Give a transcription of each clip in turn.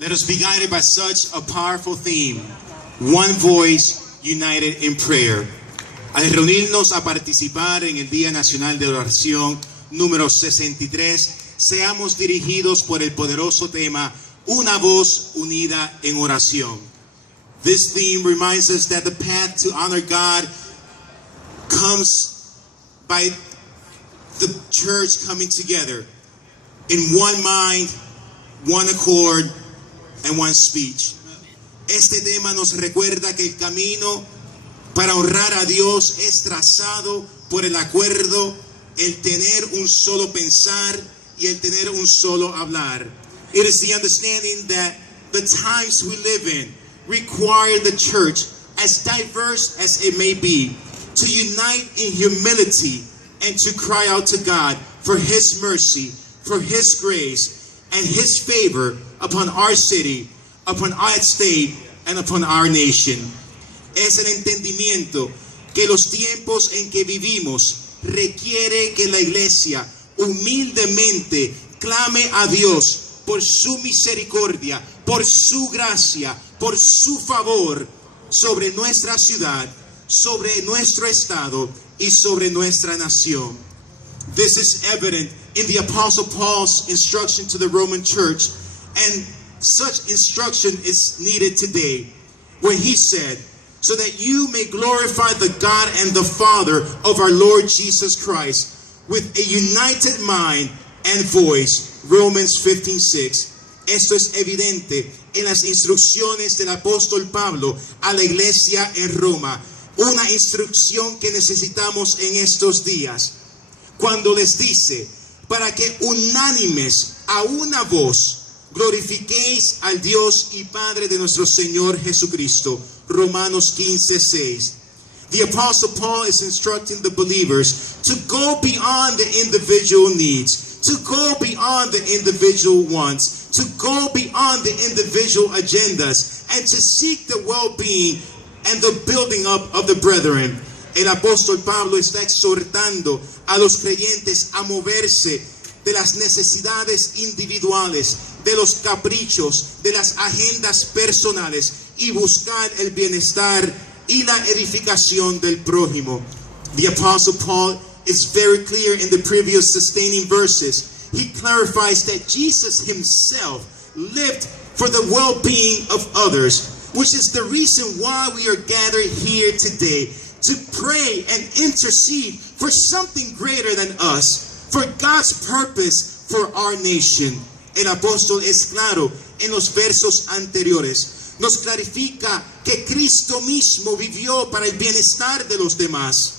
Let us be guided by such a powerful theme, one voice united in prayer. Al reunirnos a participar en el Día Nacional de Oración número 63, seamos dirigidos por el poderoso tema, una voz unida en oración. This theme reminds us that the path to honor God comes by the church coming together in one mind, one accord, and one speech. Este tema nos recuerda que el camino para honrar a Dios es trazado por el acuerdo, el tener un solo pensar y el tener un solo hablar. It is the understanding that the times we live in require the church, as diverse as it may be, to unite in humility and to cry out to God for His mercy, for His grace, and His favor upon our city, upon our state, and upon our nation. Es el entendimiento que los tiempos en que vivimos requiere que la iglesia humildemente clame a Dios por su misericordia, por su gracia, por su favor sobre nuestra ciudad, sobre nuestro estado y sobre nuestra nación. This is evident in the Apostle Paul's instruction to the Roman church, and such instruction is needed today, where he said, so that you may glorify the God and the Father of our Lord Jesus Christ with a united mind and voice. Romans 15:6. Esto es evidente en las instrucciones del apóstol Pablo a la iglesia en Roma, una instrucción que necesitamos en estos días, cuando les dice, para que unánimes a una voz glorifiquéis al Dios y Padre de nuestro Señor Jesucristo. Romanos 15:6. The Apostle Paul is instructing the believers to go beyond the individual needs, to go beyond the individual wants, to go beyond the individual agendas, and to seek the well-being and the building up of the brethren. El apóstol Pablo está exhortando a los creyentes a moverse de las necesidades individuales, de los caprichos, de las agendas personales y buscar el bienestar y la edificación del prójimo. The Apostle Paul is very clear in the previous sustaining verses. He clarifies that Jesus himself lived for the well-being of others, which is the reason why we are gathered here today, to pray and intercede for something greater than us, for God's purpose for our nation. El apóstol es claro en los versos anteriores. Nos clarifica que Cristo mismo vivió para el bienestar de los demás,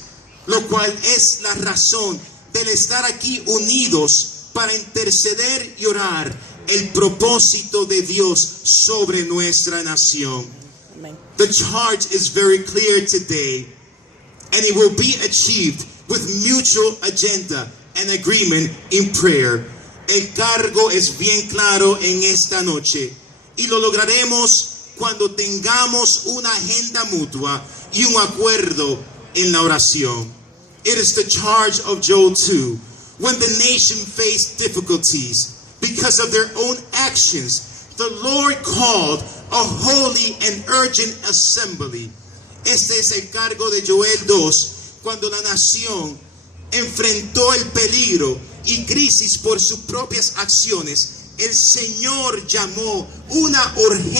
lo cual es la razón del estar aquí unidos para interceder y orar el propósito de Dios sobre nuestra nación. Amen. The charge is very clear today, and it will be achieved with mutual agenda and agreement in prayer. El cargo es bien claro en esta noche y lo lograremos cuando tengamos una agenda mutua y un acuerdo en la oración. It is the charge of Joel 2. When the nation faced difficulties because of their own actions, the Lord called a holy and urgent assembly. Este es el cargo de Joel 2, cuando la nación enfrentó el peligro y crisis por sus propias acciones. El Señor llamó una urgencia